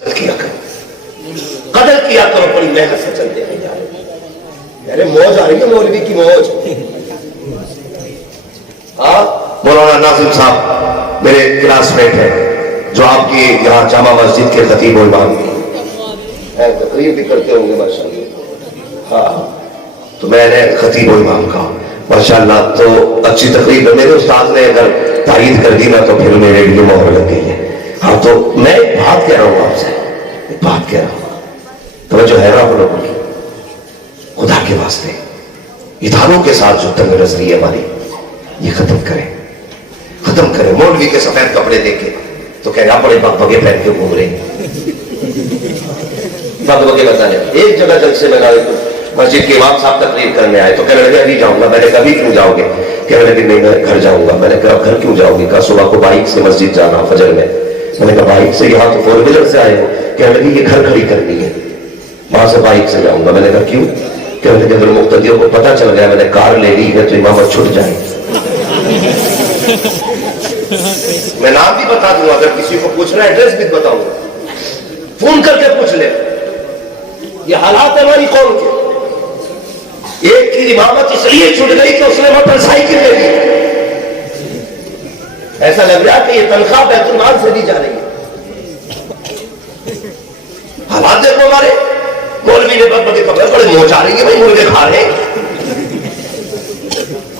کیا کرو, قدر کیا کرو, بڑی محنت سے چلتے ہیں یار. ارے موج آ رہی ہے مولوی کی موج. ہاں مولانا ناظم صاحب میرے کلاس میٹ ہیں جو آپ کی یہاں جامع مسجد کے خطیب و امام ہیں, تقریر بھی کرتے ہوں گے ماشاءاللہ. ہاں تو میں نے خطیب و امام کہا ماشاءاللہ, تو اچھی تقریر. میرے استاد نے اگر تائید کر دی نا تو پھر میرے لیے مہر لگ گئی ہے. ہاں تو میں ایک بات کہہ رہا ہوں آپ سے, ایک بات کہہ رہا ہوں, توجہ ہے آپ لوگوں کی, خدا کے واسطے اداروں کے ساتھ جو تنگ نظری ہے ہماری یہ ختم کریں, ختم کریں. مولوی کے سفید کپڑے دیکھے تو کہہ رہا بڑے بگ بگے پہن کے گھوم رہے ہیں. بگ بگے بتا رہے. ایک جگہ جلسے میں گئے مسجد کے امام صاحب تقریر کرنے آئے تو کہنے لگے ابھی جاؤں گا. میں نے کہا ابھی کیوں جاؤ گے؟ کہنے لگے نہیں میں گھر جاؤں گا. میں نے کہا گھر کیوں جاؤ گے؟ کہا صبح کو بائک سے مسجد جانا فجر میں. میں نے کہا بائک سے؟ یہاں تو فور ویلر سے آئے ہو. کہنے لگے یہ گھر کھڑی کرنی ہے, وہاں سے بائک سے جاؤں گا. میں نے کہا کیوں؟ کہنے لگے اگر مقتدیوں کو پتہ چل گیا میں نے کار لے لی ہے تو امامت چھٹ جائے. میں نام بھی بتا دوں, اگر کسی کو پوچھنا ایڈریس بھی بتاؤں گا, فون کر کے پوچھ لے. یہ حالات ہے ہماری قوم کے. ایک کی امامت اس لیے چھٹ گئی کہ اس نے موٹر سائیکل لے لی. ایسا لگ رہا کہ یہ تنخواہ بیت المال سے دی جا رہی ہے. حالات دیکھو ہمارے. مولوی نے بگ بگے کپڑے, بڑے موج آ رہی ہے بھائی, مرغے کھا رہے ہیں.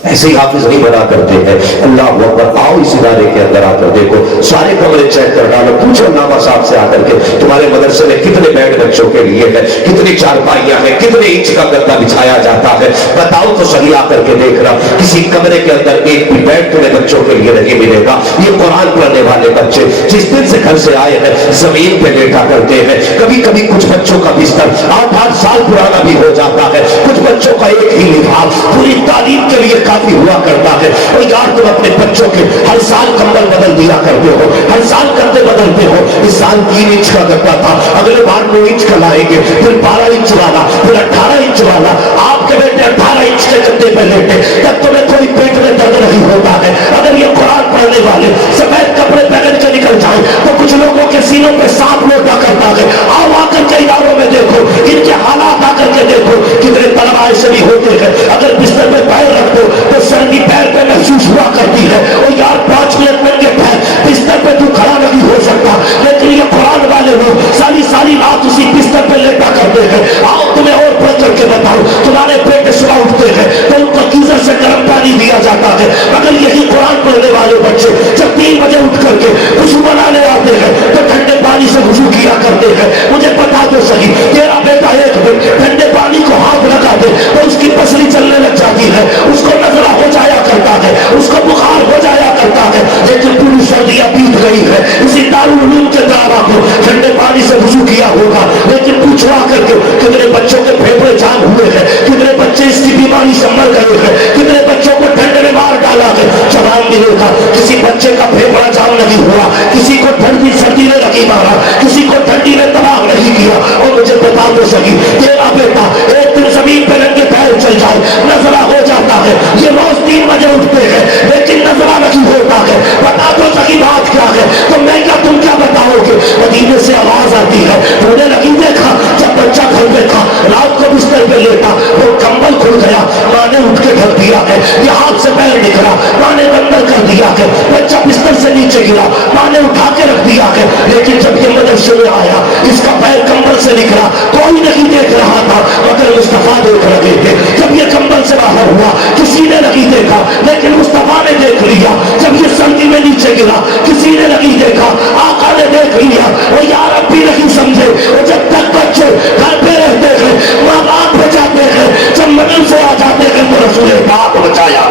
ایسے ہی حافظ نہیں بنا کرتے ہیں. اللہ اکبر. آؤ اس ادارے کے اندر آ کر دیکھو, سارے کمرے چیک کر ڈالو. پوچھو علامہ صاحب سے آ کر کے تمہارے مدرسے میں کتنے بیڈ بچوں کے لیے ہے, کتنی چارپائیاں ہیں, کتنے انچ کا گدا بچھایا جاتا ہے, بتاؤ تو صحیح. آ کر کے دیکھ رہا کسی کمرے کے اندر ایک بھی بیڈ تمہیں بچوں کے لیے نہیں ملے گا. یہ قرآن پڑھنے والے بچے جس دن سے گھر سے آئے ہیں زمین پہ لیٹا کرتے ہیں. کبھی کبھی کچھ بچوں کا بستر 8-8 سال پرانا بھی ہو جاتا ہے. کچھ بچوں کا ایک ہی لباس پوری تعلیم کے لیے کافی ہوا کرتا ہے. اور یار تم اپنے بچوں کے ہر سال کمبل بدل دیا کرتے ہو, ہر سال کرتے بدلتے ہو. اس سال 3 انچ کا گدا تھا, اگلے بار 9 انچ کا لائیں گے, پھر 12 انچ والا, پھر 18 انچ والا. آپ کے بیٹے 18 انچ کے گدے پہ لیٹے تب تمہیں کوئی پیٹ میں درد نہیں ہوتا ہے. اگر یہ قرآن پڑھنے والے سفید کپڑے پہن کے نکل جائیں تو کچھ لوگوں کے سینوں پہ سانپ لوٹا کرتا ہے. آؤ آ کر کے اداروں میں دیکھو, ان کے حالات آ کر کے دیکھو. کتنے طلبہ ایسے بھی ہوتے ہیں اگر بستر پہ پیر رکھ دو تو سردی پیر پہ محسوس ہوا کرتی ہے. اور یار 5 منٹ میں کے پیر بستر پہ تو کھڑا نہیں ہو سکتا, لیکن یہ قرآن والے لوگ ساری رات اسی بستر پہ لیٹا کرتے ہیں. آؤ تمہیں اور پڑھ کر کے بتاؤ, تمہارے بیٹے صبح اٹھتے ہیں تو ان کو گیزر سے گرم پانی دیا جاتا ہے. مگر یہی قرآن پڑھنے والے بچے جب 3 بجے اٹھ کر کے وضو بنانے آتے ہیں تو ٹھنڈے پانی سے وضو کیا کرتے ہیں. مجھے بتا دو صحیح, تیرا بیٹا ایک دن ٹھنڈے پانی کو ہاتھ لگا دے تو اس کی پسلی چلنے لگ جاتی ہے, اس کو نزلہ ہو جایا کرتا ہے, اس کو بخار ہو جایا کرتا ہے. لیکن پوری سردیاں بیت گئی ہے, اسی دارالعلوم کے طلباء کو ٹھنڈے پانی سے وضو کیا ہوگا. لیکن پوچھو آ کر کے کتنے بچوں کے پھیپھڑے جام ہوئے ہیں, کتنے بچے اس کی بیماری سے مر گئے ہیں, کتنے بچوں کو ٹھنڈے میں مار ڈالا ہے. جواب ملے گا کسی بچے کا پھیپھڑا جام نہیں ہوا, کسی کو ٹھنڈی سردی نے نہیں مارا, کسی کو ٹھنڈی نے تباہ نہیں کیا. اور مجھے بتا دو سکی, تیرا بیٹا ایک دن زمین پہ رنگے پیر چل جائے نزلہ ہو جاتا ہے. یہ روز 3 بجے اٹھتے ہیں لیکن نزلہ نہیں ہوتا ہے. بتا دو سکی بات کیا ہے؟ تو میں کیا تم کیا بتاؤ گے؟ مدینے سے آواز آتی ہے, تو نے نہیں دیکھا جب بچہ گھر میں تھا رات کو بستر پہ لیٹا وہ کمبل کھل گیا, ماں نے اٹھ کے ڈھک دیا ہے, یہ ہاتھ سے پیر نکلا, ماں نے بندر کر دیا ہے, بچہ بستر سے نیچے گرا, ماں نے اٹھا کے رکھ دیا ہے. لیکن جب یہ مدرسے میں آیا اس کا پیر کمبل سے نکلا, کوئی نہیں دیکھ رہا تھا مگر مصطفیٰ دیکھ رہے تھے. جب یہ کمبل سے باہر ہوا کسی نے نہیں دیکھا لیکن مصطفیٰ نے دیکھ لیا. جب یہ سردی میں نیچے گرا کسی نے نہیں دیکھا, آقا نے دیکھ لیا. وہ یار اب بھی نہیں سمجھے, اور جب تک بچے گھر پہ رہتے ہیں ماں باپ بچاتے ہیں, جب مدرسے آ جاتے ہیں تو رسول پاک بچایا.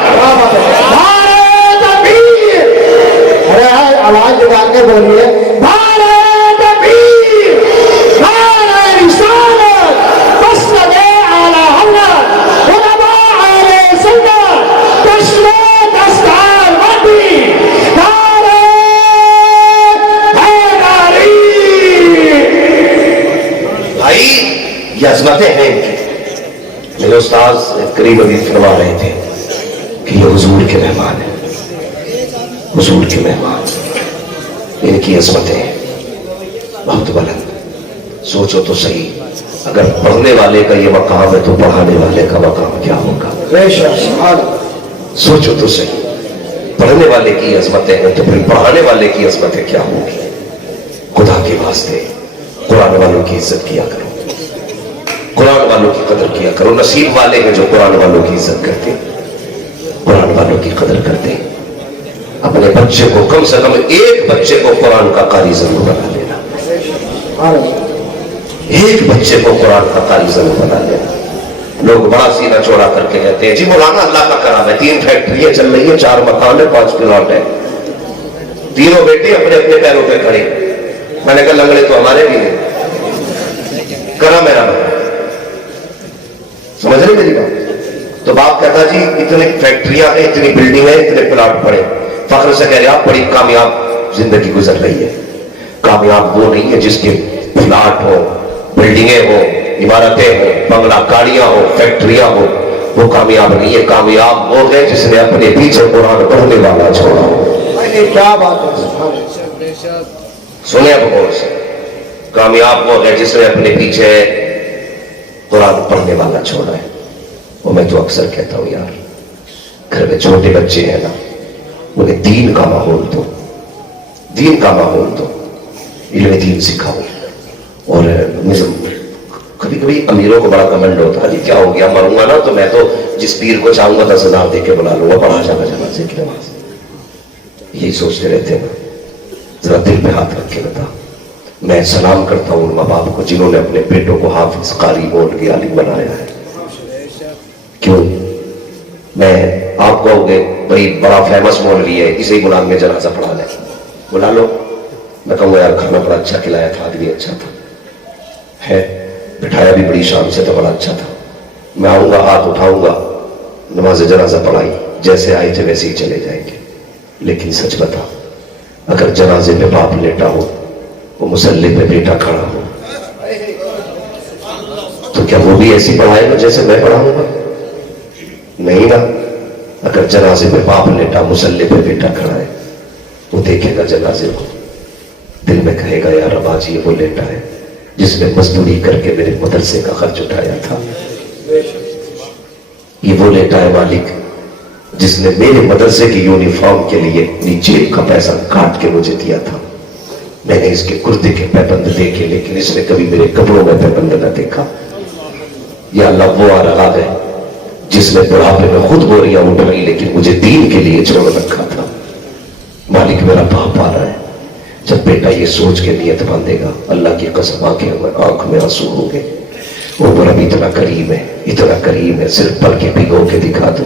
آواز لگا کے بولیے, یہ عظمتیں ہیں ان کی. میرے استاذ قریب ابھی فرما رہے تھے کہ یہ حضور کے مہمان ہیں, حضور کے مہمان, ان کی عظمتیں بہت بلند. सोचो तो सही, अगर पढ़ने वाले का ये मकाम है तो पढ़ाने वाले का मकाम क्या होगा? सोचो तो सही, पढ़ने वाले की अजमतें हैं तो फिर पढ़ाने वाले की अजमतें क्या होगी? खुदा के वास्ते कुरान वालों की इज्जत किया करो, कुरान वालों की कदर किया करो। नसीब वाले हैं जो कुरान वालों की इज्जत करते हैं, कुरान वालों की कदर करते हैं। अपने बच्चे को कम से कम एक बच्चे को कुरान का कारी जरूर बना लेना, एक बच्चे को कुरान का कारी जरूर बना लेना। लोग बड़ा सीना चौड़ा करके कहते हैं जी मौलाना अल्लाह का कराम है, 3 फैक्ट्रियां चल रही है, 4 मकान है, 5 प्लॉट है, तीनों बेटे अपने अपने पैरों पे खड़े। मैंने कहा लंगड़े तो हमारे भी नहीं, करा मेरा बता, समझ रहे मेरी बात? तो बाप कहता जी इतनी फैक्ट्रियां हैं, इतनी बिल्डिंग है, इतने प्लॉट पड़े, फख्र से कह रहे आप बड़ी कामयाब जिंदगी गुजर रही है। कामयाब वो नहीं है जिसके प्लॉट हो, बिल्डिंगें हो, इमारतें हो, बंगला गाड़ियां हो, फैक्ट्रियां हो, वो कामयाब नहीं है। कामयाब वो है जिसने अपने पीछे कुरान पढ़ने वाला छोड़ा हो। क्या बात है, सुने अब गौर से, कामयाब वो है जिसने अपने पीछे कुरान पढ़ने वाला छोड़ा है। वो मैं तो अक्सर कहता हूं यार, घर में छोटे बच्चे हैं ना, उन्हें दीन का माहौल दो, दीन का माहौल दो, इल्म दीन सिखाओ। और कभी कभी अमीरों को बड़ा कमेंट होता है जी क्या हो गया, मरूंगा ना तो मैं तो जिस पीर को चाहूंगा 10,000 दे के बुला लूंगा, पढ़ा जाना जनाजे की नमाज। यही सोचते रहते हैं ना, जरा दिल पे हाथ रख के बता। मैं सलाम करता हूं उन माँ बाप को जिन्होंने अपने बेटों को हाफिज कारी बोल के आलिम बनाया है। क्यों? मैं आप कहोगे भाई बड़ा फेमस मौलवी है, इसे ही बुला के जनाजा पढ़ा ले, बुला लो। मैं कहूँगा यार खाना बड़ा अच्छा खिलाया था, आदमी अच्छा था है, बिठाया भी बड़ी शान से, तो बड़ा अच्छा था। मैं आऊंगा, हाथ उठाऊंगा, नमाज जनाजा पढ़ाई, जैसे आए थे वैसे ही चले जाएंगे। लेकिन सच बता, अगर जनाजे पे बाप लेटा हो, वो मुसल्ले पे बेटा खड़ा हो, तो क्या वो भी ऐसी पढ़ाएगा जैसे मैं पढ़ाऊंगा? नहीं ना। अगर जनाजे पे बाप लेटा, मुसल्ले पे बेटा खड़ा है, वो देखेगा जनाजे को, दिल में कहेगा यार अब आज ये वो लेटा है जिसने मजदूरी करके मेरे मदरसे का खर्च उठाया था, ये वो लेटा है मालिक जिसने मेरे मदरसे की यूनिफॉर्म के लिए अपनी जेब का पैसा काट के मुझे दिया था। मैंने इसके कुर्ते के पैबंद देखे, लेकिन इसने कभी मेरे कपड़ों में पैबंद न देखा। या अल्लाह वो आ रहा है जिसने बुढ़ापे में खुद बोरियां उठाई, लेकिन मुझे दीन के लिए छोड़ रखा था। मालिक मेरा बाप आ रहा है। जब बेटा ये सोच के नियत बांधेगा, अल्लाह की कसम आंख में आंसू होंगे, वो रब इतना करीम है, इतना करीम है, सिर्फ पल के भिगो के दिखा दो,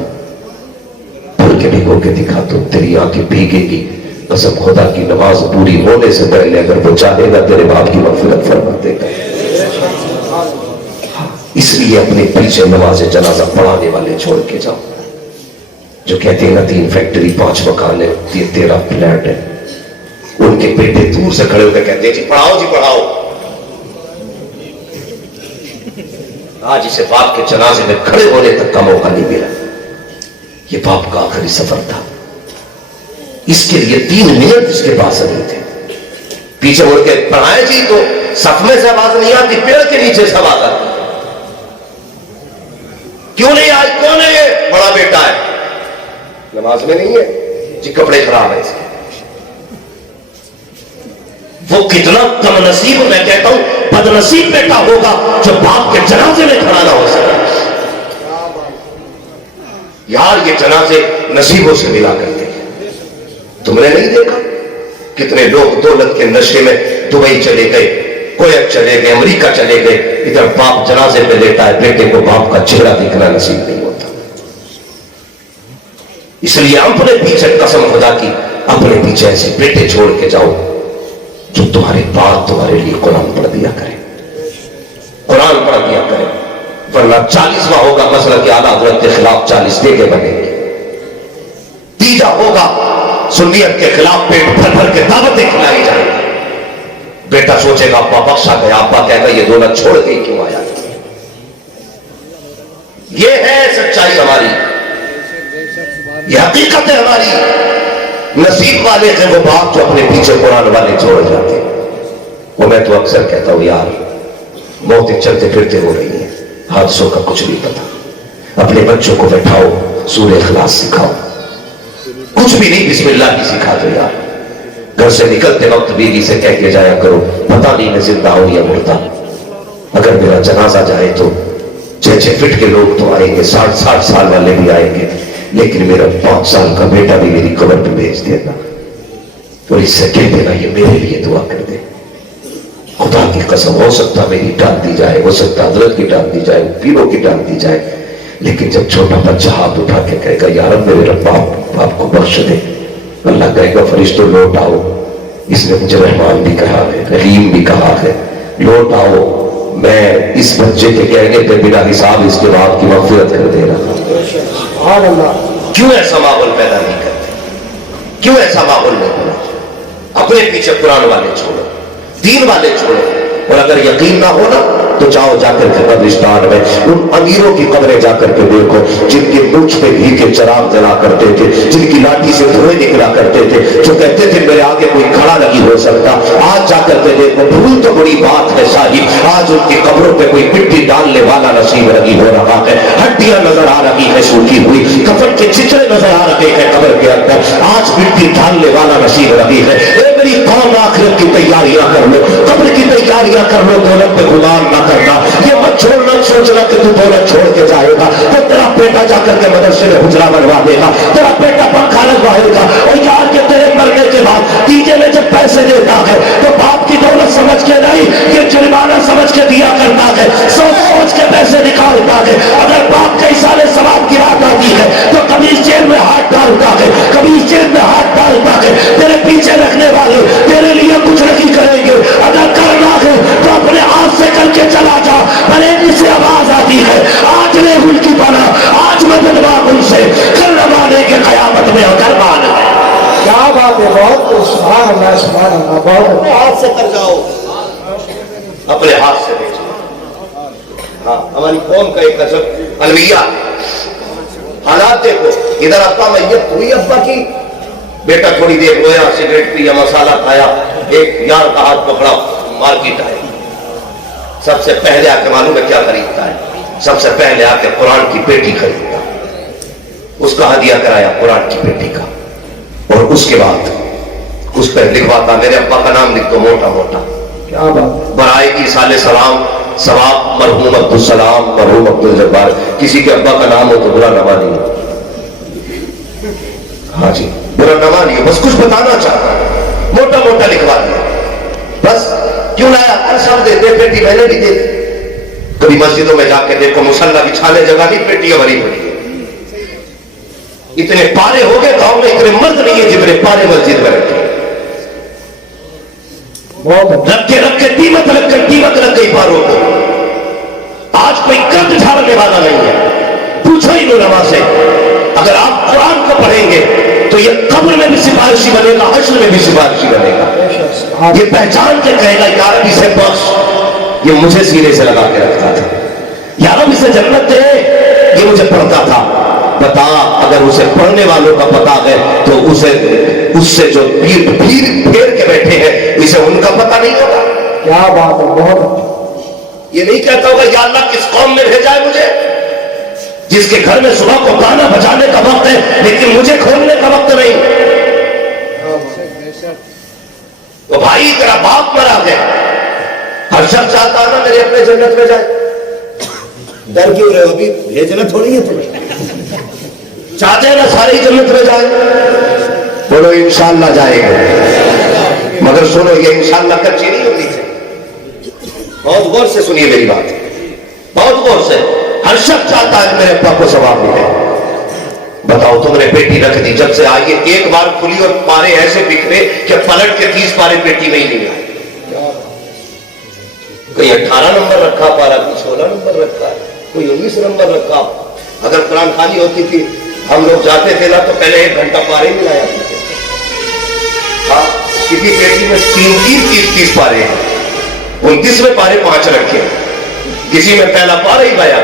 पल के भिगो के दिखा दो, तेरी आंखें भीगेगी। कसम खुदा की नमाज पूरी होने से पहले अगर वो चाहेगा तेरे बाप की मग़फ़िरत फरमा देगा। इसलिए अपने पीछे नमाज जनाजा पढ़ाने वाले छोड़ के जाओ, जो कहते हैं ना 3 फैक्ट्री 5 मकान है, 13 फ्लैट है। उनके बेटे दूर से खड़े होकर कहते हैं जी पढ़ाओ। आज इसे बाप के जनाजे में खड़े होने तक का मौका नहीं मिला। ये बाप का आखिरी सफर था, इसके लिए 3 मिनट इसके पास नहीं थे। पीछे मुड़ के पढ़ाए जी तो सफ में से आवाज नहीं आती, पेड़ के नीचे से आवाज आती। क्यों नहीं आज? कौन है ये? बड़ा बेटा है, नमाज में नहीं है जी, कपड़े खराब है इसके। वो कितना कम नसीब, मैं कहता हूं बदनसीब बेटा होगा जो बाप के जनाजे में खड़ा ना हो सके। यार ये जनाजे नसीबों से मिला करते हैं। तुमने नहीं देखा कितने लोग दौलत के नशे में दुबई चले गए, कोयत चले गए, अमेरिका चले गए, इधर बाप जनाजे पे लेटा है, बेटे को बाप का चेहरा दिखना नसीब नहीं होता। इसलिए अपने पीछे कसम खुदा की, अपने पीछे ऐसे बेटे छोड़ के जाओ जो तुम्हारे बाप तुम्हारे लिए कुरान पढ़ दिया करे, कुरान पढ़ दिया करे। वरना 40वां होगा मसला के आला हज़रत के खिलाफ 40 देके बनेंगे। तीजा होगा सुन्नियत के खिलाफ पेट भर भर के दावतें खिलाई जाएंगी। बेटा सोचेगा अब्बा बख्शा गया, अब्बा कहेगा ये दौलत छोड़ के क्यों आया। ये है सच्चाई हमारी, ये हकीकत है हमारी। नसीब वाले थे वो बाप जो अपने पीछे कुरान वाले छोड़ जाते। वो मैं तो अक्सर कहता हूं यार, मौतें चलते फिरते हो रही हैं, हादसों का कुछ नहीं पता। अपने बच्चों को बैठाओ, सूरह इखलास सिखाओ, कुछ भी नहीं बिस्मिल्लाह की सिखा दो यार। घर से निकलते वक्त बीवी से कह के जाया करो, पता नहीं मैं जिंदा हूं या मुर्दा, अगर मेरा जनाजा जाए तो 6-6 फीट के लोग तो आएंगे, 60-60 साल वाले भी आएंगे, लेकिन मेरा 5 साल का बेटा भी मेरी कब्र पे भेज देना और इससे कह देना ये मेरे लिए दुआ कर दे। खुदा की कसम, हो सकता मेरी टाल दी जाए, हो सकता हजरत की टाल दी जाए, पीरों की टाल दी जाए, लेकिन जब छोटा बच्चा हाथ उठा के कहेगा यार मेरे रब आपको बख्श दे, अल्लाह कहेगा फरिश्तों लौट आओ। इसने मुझे रहमान भी कहा है, रहीम भी कहा है, लौट आओ, मैं इस बच्चे के कहने पे बिना हिसाब इसके बाप की मग़फ़िरत कर दे रहा हूं। क्यों ऐसा माहौल पैदा नहीं करते? क्यों ऐसा माहौल नहीं बनाते? अपने पीछे कुरान वाले छोड़ो, दीन वाले छोड़ो, और अगर यकीन ना हो ना तो जाओ जाकर के कब्रिस्तान में उन अमीरों की कब्रें जाकर के देखो जिनके मूंछ पे घी के चराग जला करते थे, जिनकी लाठी से धुएं निकला करते थे, जो कहते थे मेरे आगे कोई खड़ा नहीं हो सकता। आज जाकर के देखो, भूल तो बड़ी बात है साहिब, आज उनकी कब्रों पे कोई मिट्टी डालने वाला नसीब नहीं हो रहा है, हड्डियां नजर आ रही है सूखी हुई, कफन के चिचड़े नजर आ रहे हैं कब्र के अंदर, आज मिट्टी डालने वाला नसीब नहीं है। मेरी कौम आखिरत की तैयारियां कर लो, कब्र की तैयारियां कर लो, दौलत पे गुलाम ना करना। ये मत छोड़ना सोचना कि तू दौलत छोड़ के जाएगा तो तेरा बेटा जाकर के मदरसे में हुजरा बनवा देगा, तेरा बेटा पंखा लगवाएगा, और यार के तेरे मरने के बाद डीजे में जब पैसे देता है तो बाप की दौलत समझ के नहीं, ये जुर्माना समझ के दिया करता है, सोच सोच के पैसे निकालता है। अगर बाप कई साले सवाब की रात आती है तो कभी इस जेब में हाथ डालता है, कभी इस जेब में हाथ डालता है। तेरे पीछे रखने वाले तेरे लिए कुछ नहीं करेंगे, अगर करना है तो अपने हाथ से करके चला जा। बरेली से आवाज आती है, आज ने उनकी बना, आज मदद मांग उनसे, कल रवाने के कयामत में करवान है। क्या बात है, बहुत सुभान अल्लाह, सुभान अल्लाह, बहुत अपने हाथ से कर जाओ, अपने हाथ से भेजो। हाँ, हमारी कौम का एक अजब अलविया, हालात देखो, इधर अब्बा मैयत हुई, अब्बा की बेटा थोड़ी देर रोया, सिगरेट पिया, मसाला खाया, एक यार का हाथ पकड़ा, मार्केट आया, सबसे पहले आके मालूम है क्या खरीदता है? सबसे पहले आके कुरान की पेटी खरीदता, उसका हदिया कराया कुरान की पेटी का, और उसके बाद उस पर लिखवाता मेरे अब्बा का नाम लिख दो मोटा मोटा, क्या बात, बराए की साले सलाम सवाब मरहूम अब्दुल सलाम मरहूम अब्दुल जब्बार। किसी के अब्बा का नाम हो तो बुरा न मानिए, हाँ जी बुरा न मानिए, बस कुछ बताना चाहता, मोटा मोटा लिखवा दिया बस। क्यों लाया? हर सब दे पेटी मैंने भी दे। कभी मस्जिदों में जाके देखो, मुसल्ला बिछाने जगह नहीं, पेटियां भरी पड़ी है। इतने पारे हो गए गांव में, इतने मर्द नहीं है जितने पारे मस्जिद में रखे, रख के कीमत लग गई पारों को। आज कोई कर्ज झाड़ने वाला नहीं है, पूछो ही उलमा से। अगर आप कुरान को पढ़ेंगे तो ये कब्र में भी सिफारिशी बनेगा, हश्र में भी सिफारिशी बनेगा। ये पहचान के कहेगा यार अब इसे बख्श, ये मुझे सीने से लगा के रखता था, यार अब इसे जन्नत दे, ये मुझे पढ़ता था। बता, अगर उसे पढ़ने वालों का पता है तो उससे जो फेर के बैठे हैं इसे उनका पता नहीं होगा। क्या बात है, बहुत। ये नहीं कहता होगा या अल्लाह किस कौम में भेजा है मुझे, जिसके घर में सुबह को गाना बजाने का वक्त है लेकिन मुझे खोलने का वक्त नहीं। तो भाई तेरा बाप मरा गया, हर शख्स चाहता ना मेरे अपने जन्नत में जाए, डर क्यों रहे हो? अभी भेजना थोड़ी है तुम्हें, चाहते हैं ना सारी जन्नत में जाए। बोलो इंशाअल्लाह जाएगा, मगर सुनो ये इंशाअल्लाह कच्ची नहीं होती है। बहुत गौर से सुनिए मेरी बात, बहुत गौर से। हर शख्स चाहता है मेरे अब्बा को सवाब मिले। बताओ तुमने पेटी रख दी, जब से आई एक बार खुली और पारे ऐसे बिखरे कि पलट के 30 पारे पेटी में ही नहीं आए। कोई 18 नंबर रखा पारा, कोई 16 नंबर रखा, कोई 19 नंबर रखा। अगर कुरान खाली होती थी हम लोग जाते थे ना तो पहले 1 घंटा पारे ही लाया करते थे। हाँ, किसी पेटी में 30 पारे हैं, 29वें पारे 5 रखे, किसी में पहला पारा ही लाया।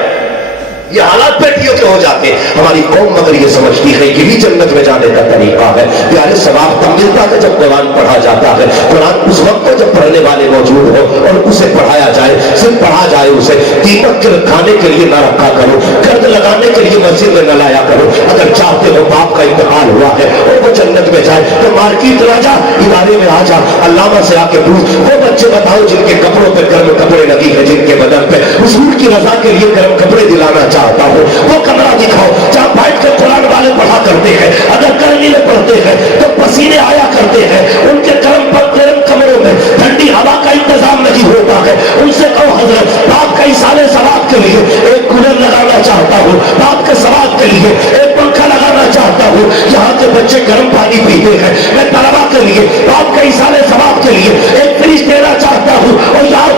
ये हालात पेटियों के हो जाते हैं। हमारी कौम मगर ये समझती है कि भी जन्नत में जाने का तरीका है। प्यारे सवाब तब मिलता है जब कुरान पढ़ा जाता है। कुरान उस वक्त को जब पढ़ने वाले मौजूद हो और उसे पढ़ाया जाए, सिर्फ पढ़ा है उसे दीमक के खाने के लिए ना रखा करो, गर्द लगाने के लिए मस्जिद में न लाया करो। अगर चाहते हो बाप का इंतकाल हुआ है और वो जन्नत में जाए तो मार्केट ना जा, इदारे में आ जा, अल्लामा से आके पूछ। वो बच्चे बताओ जिनके कपड़ों पे गर्म कपड़े लगी है, जिनके बदन पे हुजूर की रजा के लिए गर्म कपड़े दिलाना चाहता हो, वो कमरा दिखाओ जहां बैठ कर कुरान वाले पढ़ा करते हैं। अगर गर्मी में पढ़ते हैं तो पसीने आया करते हैं, उनके गर्म कमरों में ठंडी हवा का इंतजाम नहीं होता है। उनसे कहो हजरत बाप का इसाले सवाब के लिए एक कूलर लगाना चाहता हूँ, बाप के सवाब के लिए एक पंखा लगाना चाहता हूँ। यहाँ के बच्चे गर्म पानी पीते हैं, मैं तलबा के लिए बाप के इसाले सवाब के लिए एक फ्रिज देना चाहता हूँ। और यार